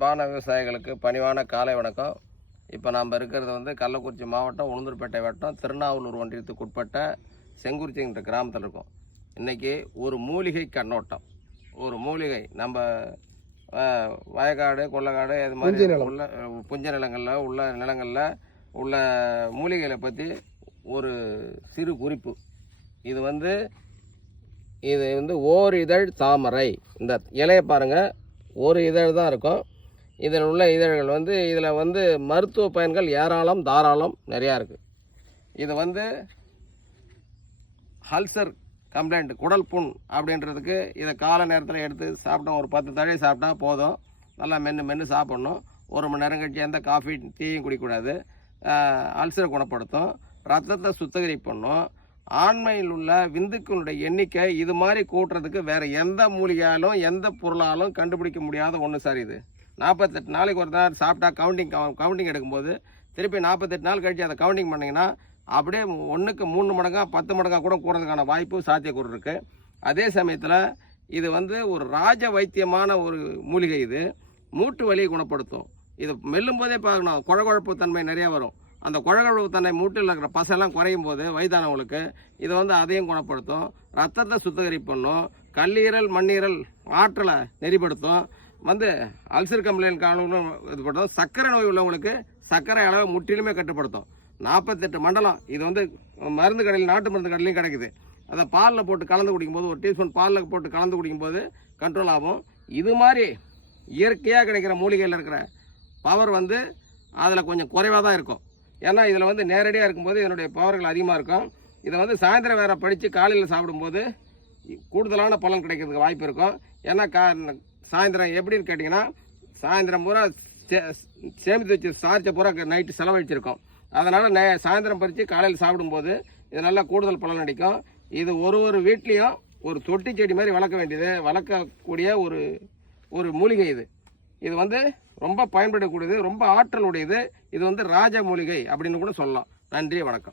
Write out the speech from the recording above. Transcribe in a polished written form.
அன்பான விவசாயிகளுக்கு பணிவான காலை வணக்கம். இப்போ நாம் இருக்கிறது வந்து கள்ளக்குறிச்சி மாவட்டம் உளுந்தூர்பேட்டை வட்டம் திருநாவலூர் ஒன்றியத்துக்கு உட்பட்ட செங்குறிச்சிங்கிற கிராமத்தில் இருக்கும். இன்றைக்கி ஒரு மூலிகை கண்ணோட்டம். ஒரு மூலிகை நம்ம வயக்காடு கொள்ளக்காடு இது மாதிரி உள்ள புஞ்ச நிலங்களில் உள்ள நிலங்களில் உள்ள மூலிகைகளை பற்றி ஒரு சிறு குறிப்பு. இது வந்து ஓர் இதழ் தாமரை. இந்த இலையை பாருங்கள், ஒரு இதழ் தான் இருக்கும். இதில் உள்ள இதழ்கள் வந்து இதில் வந்து மருத்துவ பயன்கள் ஏராளம் தாராளம் நிறையா இருக்குது. இது வந்து அல்சர் கம்ப்ளைண்ட், குடல் புண் அப்படின்றதுக்கு இதை காலை நேரத்தில் எடுத்து சாப்பிட்டோம். ஒரு 10 தடவை சாப்பிட்டா போதும். நல்லா மென்று சாப்பிட்ணும். 1 மணி நேரம் கழிச்சு எந்த காஃபி டீயும் குடிக்கக்கூடாது. அல்சரை குணப்படுத்தும், ரத்தத்தை சுத்திகரிப்பண்ணும். ஆண்மையில் உள்ள விந்துக்களுடைய எண்ணிக்கை இது மாதிரி கூட்டுறதுக்கு வேறு எந்த மூலிகையாலும் எந்த பொருளாலும் கண்டுபிடிக்க முடியாத ஒன்று சார். இது 48 நாளைக்கு ஒரு நாள் சாப்பிட்டா கவுண்டிங் எடுக்கும்போது திருப்பி 48 நாள் கழித்து அதை கவுண்டிங் பண்ணிங்கன்னா அப்படியே 1க்கு 3 மடங்காக 10 மடங்காக கூட கூடுறதுக்கான வாய்ப்பு சாத்தியக்கூறு இருக்குது. அதே சமயத்தில் இது வந்து ஒரு ராஜ வைத்தியமான ஒரு மூலிகை. இது மூட்டு வலியை குணப்படுத்தும். இது மெல்லும் போதே பார்க்கணும், குழகுழப்பு தன்மை நிறையா வரும். அந்த குழகுழப்பு தன்மை மூட்டில் இருக்கிற பசெல்லாம் குறையும் போது வயதானவங்களுக்கு இதை வந்து அதையும் குணப்படுத்தும். ரத்தத்தை சுத்திகரிப்பண்ணும், கல்லீரல் மண்ணீரல் ஆற்றலை நெறிப்படுத்தும். வந்து அல்சர் கம்ப்ளைண்ட் இது படுத்தும். சர்க்கரை நோய் உள்ளவங்களுக்கு சர்க்கரை அளவை முற்றிலுமே கட்டுப்படுத்தும். 48 மண்டலம். இது வந்து மருந்து கடையில், நாட்டு மருந்து கடையிலையும் கிடைக்குது. அதை பாலில் போட்டு கலந்து குடிக்கும்போது, ஒரு டீஸ்பூன் பாலில் போட்டு கலந்து குடிக்கும்போது கண்ட்ரோல் ஆகும். இது மாதிரி இயற்கையாக கிடைக்கிற மூலிகையில் இருக்கிற பவர் வந்து அதில் கொஞ்சம் குறைவாக தான் இருக்கும். ஏன்னா இதில் வந்து நேரடியாக இருக்கும்போது இதனுடைய பவர்கள் அதிகமாக இருக்கும். இதை வந்து சாயந்தரம் வேறு படித்து காலையில் சாப்பிடும்போது கூடுதலான பலன் கிடைக்கிறதுக்கு வாய்ப்பு இருக்கும். ஏன்னா சாயந்தரம் எப்படின்னு கேட்டிங்கன்னா, சாயந்தரம் பூரா சேமித்து வச்சு சார்ஜை பூரா நைட்டு செலவழிச்சிருக்கோம். அதனால் சாயந்தரம் பறித்து காலையில் சாப்பிடும்போது இது நல்லா கூடுதல் பலன் அளிக்கும். இது ஒரு வீட்லேயும் ஒரு தொட்டி செடி மாதிரி வளர்க்கக்கூடிய ஒரு மூலிகை. இது வந்து ரொம்ப பயன்படக்கூடியது, ரொம்ப ஆற்றல் உடையது. இது வந்து ராஜ மூலிகை அப்படின்னு கூட சொல்லலாம். நன்றி, வணக்கம்.